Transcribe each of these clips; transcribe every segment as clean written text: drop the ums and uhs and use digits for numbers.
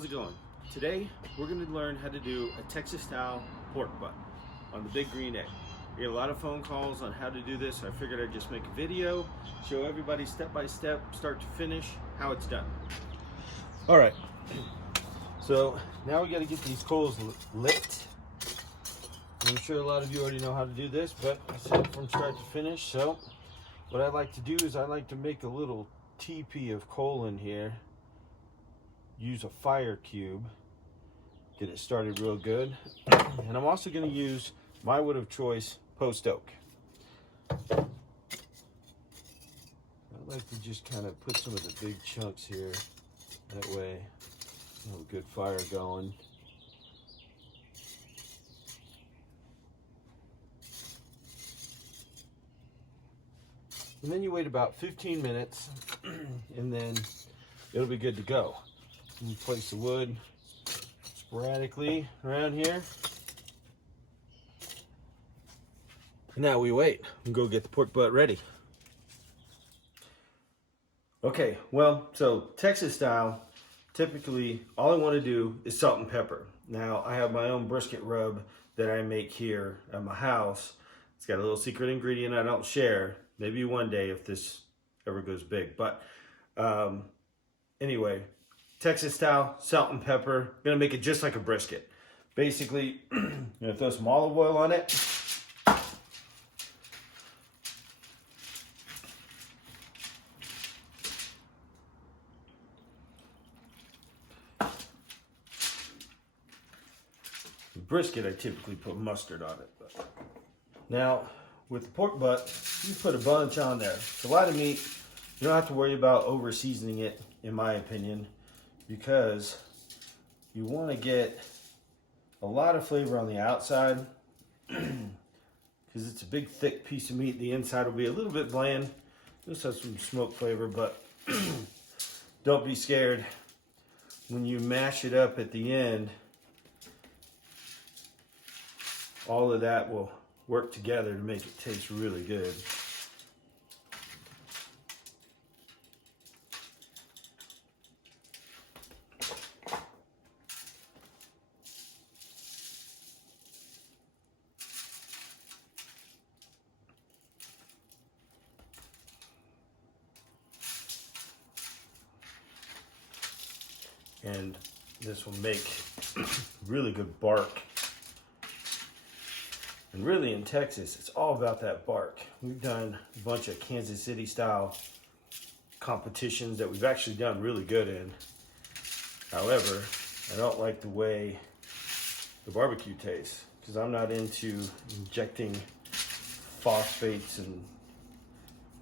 How's it going? Today we're going to learn how to do a Texas style pork butt on the Big Green Egg. We get a lot of phone calls on how to do this, so I figured I'd just make a video, show everybody step by step, start to finish, how it's done. Alright, so now we got to get these coals lit. I'm sure a lot of you already know how to do this, but I said from start to finish. So what I like to do is I like to make a little teepee of coal in here. Use a fire cube, get it started real good. And I'm also going to use my wood of choice, post oak. I like to just kind of put some of the big chunks here. That way, a good fire going. And then you wait about 15 minutes and then it'll be good to go. You place the wood sporadically around here. And now we wait and go get the pork butt ready. Okay, well, so Texas style, typically all I want to do is salt and pepper. Now I have my own brisket rub that I make here at my house. It's got a little secret ingredient I don't share. Maybe one day if this ever goes big. But anyway, Texas style, salt and pepper. I'm gonna make it just like a brisket. Basically, I'm gonna throw some olive oil on it. The brisket, I typically put mustard on it. But now, with the pork butt, you put a bunch on there. It's a lot of meat. You don't have to worry about over seasoning it, in my opinion, because you want to get a lot of flavor on the outside because it's a big thick piece of meat. The inside will be a little bit bland. This has some smoke flavor, but don't be scared. When you mash it up at the end, all of that will work together to make it taste really good. And this will make really good bark. And really in Texas, it's all about that bark. We've done a bunch of Kansas City style competitions that we've actually done really good in. However, I don't like the way the barbecue tastes because I'm not into injecting phosphates and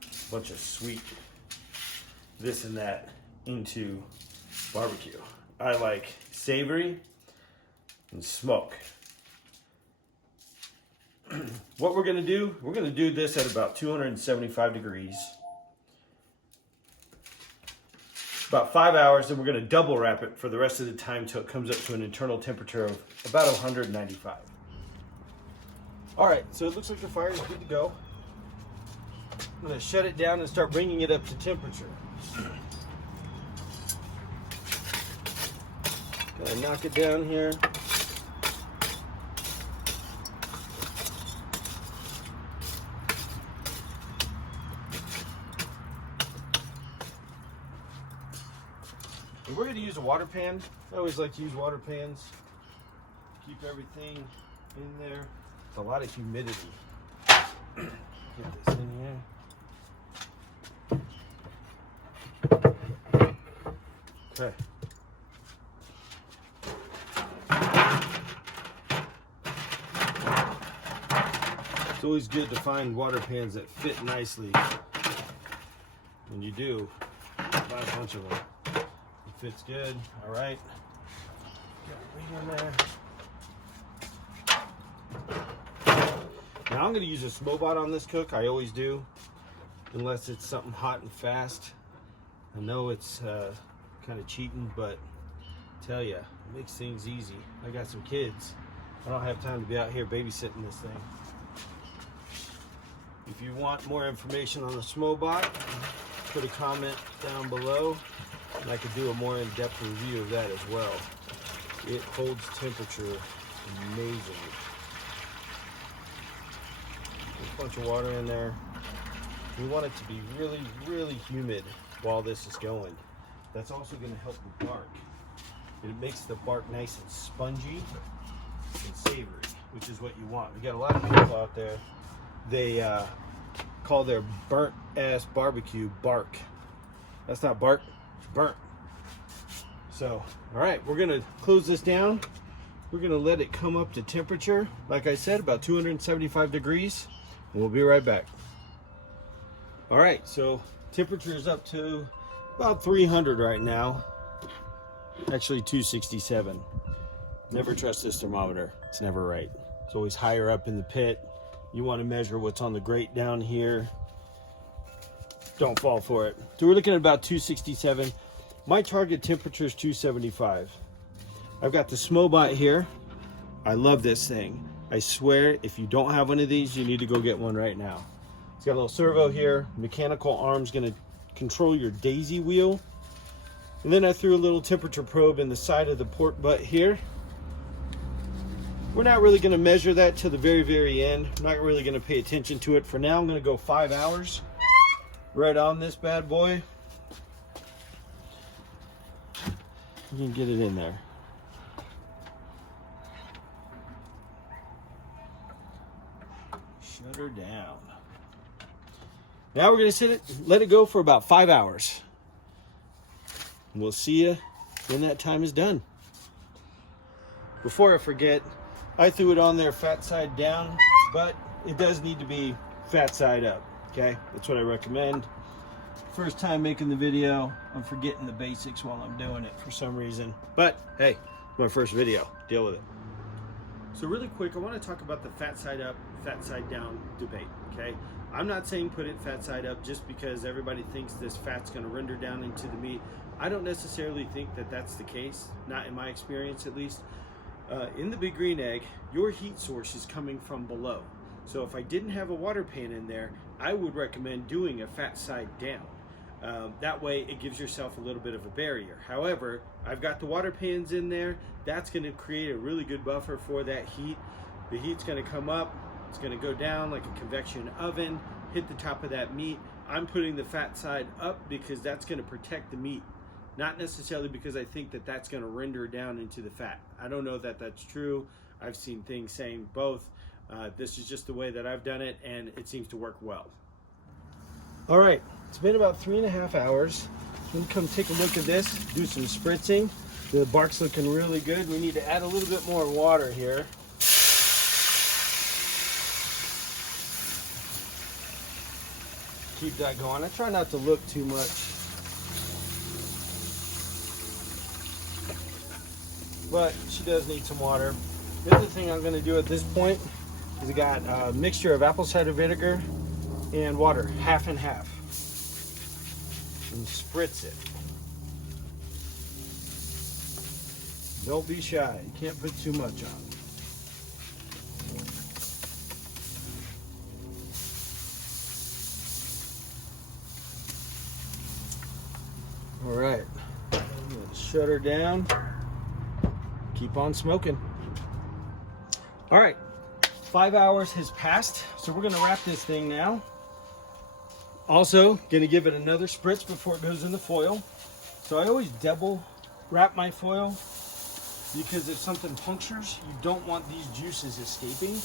a bunch of sweet this and that into barbecue. I like savory and smoke. What we're gonna do this at about 275 degrees. About 5 hours, then we're gonna double wrap it for the rest of the time till it comes up to an internal temperature of about 195. All right, so it looks like the fire is good to go. I'm gonna shut it down and start bringing it up to temperature. Gonna knock it down here. And we're going to use a water pan. I always like to use water pans. Keep everything in there. It's a lot of humidity. Get this in here. Okay. It's always good to find water pans that fit nicely. When you do, buy a bunch of them. Fits good. All right. Got it in there. Now I'm going to use a Smobot on this cook. I always do, unless it's something hot and fast. I know it's kind of cheating, but I tell you, it makes things easy. I got some kids. I don't have time to be out here babysitting this thing. If you want more information on the Smobot, put a comment down below. And I could do a more in-depth review of that as well. It holds temperature amazingly. There's a bunch of water in there. We want it to be really, really humid while this is going. That's also going to help the bark. It makes the bark nice and spongy and savory, which is what you want. We got a lot of people out there, they call their burnt ass barbecue bark. That's not bark, it's burnt. So, all right, we're gonna close this down. We're gonna let it come up to temperature, like I said, about 275 degrees, and we'll be right back. All right, so temperature is up to about 300 right now. Actually 267. Never trust this thermometer. It's never right. It's always higher up in the pit. You want to measure what's on the grate down here. Don't fall for it. So we're looking at about 267. My target temperature is 275. I've got the Smobot here. I love this thing. I swear, if you don't have one of these, you need to go get one right now. It's got a little servo here. Mechanical arm's gonna control your daisy wheel. And then I threw a little temperature probe in the side of the port butt here. We're not really going to measure that till the very, very end. I'm not really going to pay attention to it. For now, I'm going to go 5 hours right on this bad boy. You can get it in there. Shut her down. Now we're going to let it go for about 5 hours. We'll see you when that time is done. Before I forget, I threw it on there fat side down, but it does need to be fat side up, okay? That's what I recommend. First time making the video, I'm forgetting the basics while I'm doing it for some reason. But hey, my first video, deal with it. So really quick, I want to talk about the fat side up, fat side down debate, okay? I'm not saying put it fat side up just because everybody thinks this fat's going to render down into the meat. I don't necessarily think that that's the case, not in my experience at least. In the Big Green Egg, your heat source is coming from below. So if I didn't have a water pan in there, I would recommend doing a fat side down. That way it gives yourself a little bit of a barrier. However, I've got the water pans in there. That's going to create a really good buffer for that heat. The heat's going to come up, it's going to go down like a convection oven, hit the top of that meat. I'm putting the fat side up because that's going to protect the meat. Not necessarily because I think that that's going to render down into the fat. I don't know that that's true. I've seen things saying both. This is just the way that I've done it, and it seems to work well. All right, it's been about 3.5 hours. Let me come take a look at this, do some spritzing. The bark's looking really good. We need to add a little bit more water here. Keep that going. I try not to look too much. But she does need some water. The other thing I'm going to do at this point is I got a mixture of apple cider vinegar and water, half and half, and spritz it. Don't be shy. You can't put too much on. All right, I'm gonna shut her down. Keep on smoking. All right, 5 hours has passed, so we're gonna wrap this thing now. Also, gonna give it another spritz before it goes in the foil. So I always double wrap my foil because if something punctures, you don't want these juices escaping.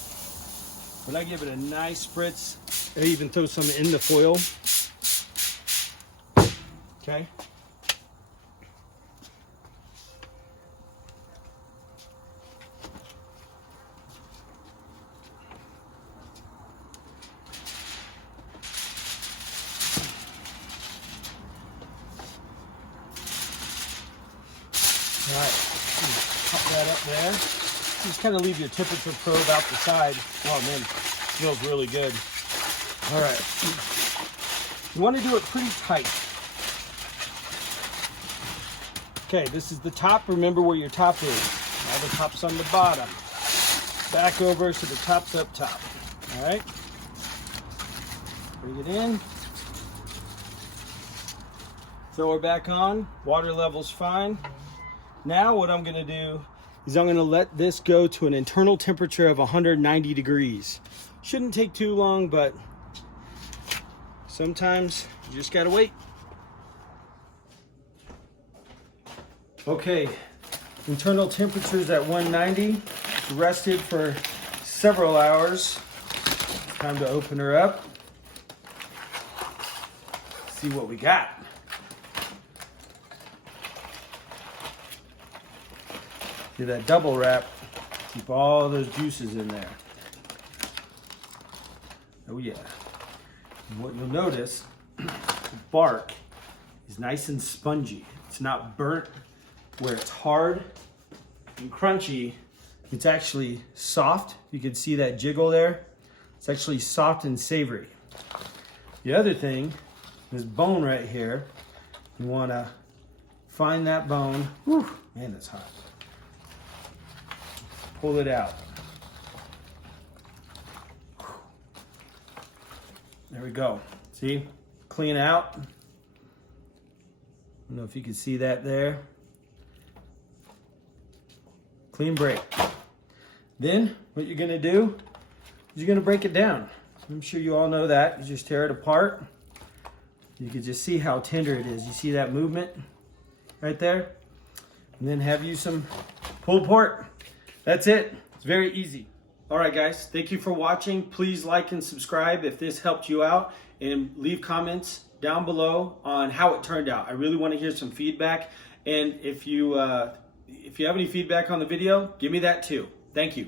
But I give it a nice spritz. I even throw some in the foil. Okay. All right, pop that up there. Just kind of leave your temperature probe out the side. Oh man, smells really good. All right, you want to do it pretty tight. Okay, this is the top. Remember where your top is. Now the top's on the bottom. Back over so the top's up top. All right, bring it in. So we're back on, water level's fine. Now what I'm gonna do is I'm gonna let this go to an internal temperature of 190 degrees. Shouldn't take too long, but sometimes you just gotta wait. Okay, internal temperature's at 190. It's rested for several hours. Time to open her up. See what we got. Do that double wrap. Keep all those juices in there. Oh yeah. And what you'll notice, the bark is nice and spongy. It's not burnt where it's hard and crunchy. It's actually soft. You can see that jiggle there. It's actually soft and savory. The other thing, this bone right here, you want to find that bone. Whew, man, that's hot. Pull it out. There we go. See? Clean out. I don't know if you can see that there. Clean break. Then what you're gonna do is you're gonna break it down. I'm sure you all know that. You just tear it apart. You can just see how tender it is. You see that movement right there? And then have you some pulled pork. That's it. It's very easy. All right, guys. Thank you for watching. Please like and subscribe if this helped you out, and leave comments down below on how it turned out. I really want to hear some feedback. And if you have any feedback on the video, give me that too. Thank you.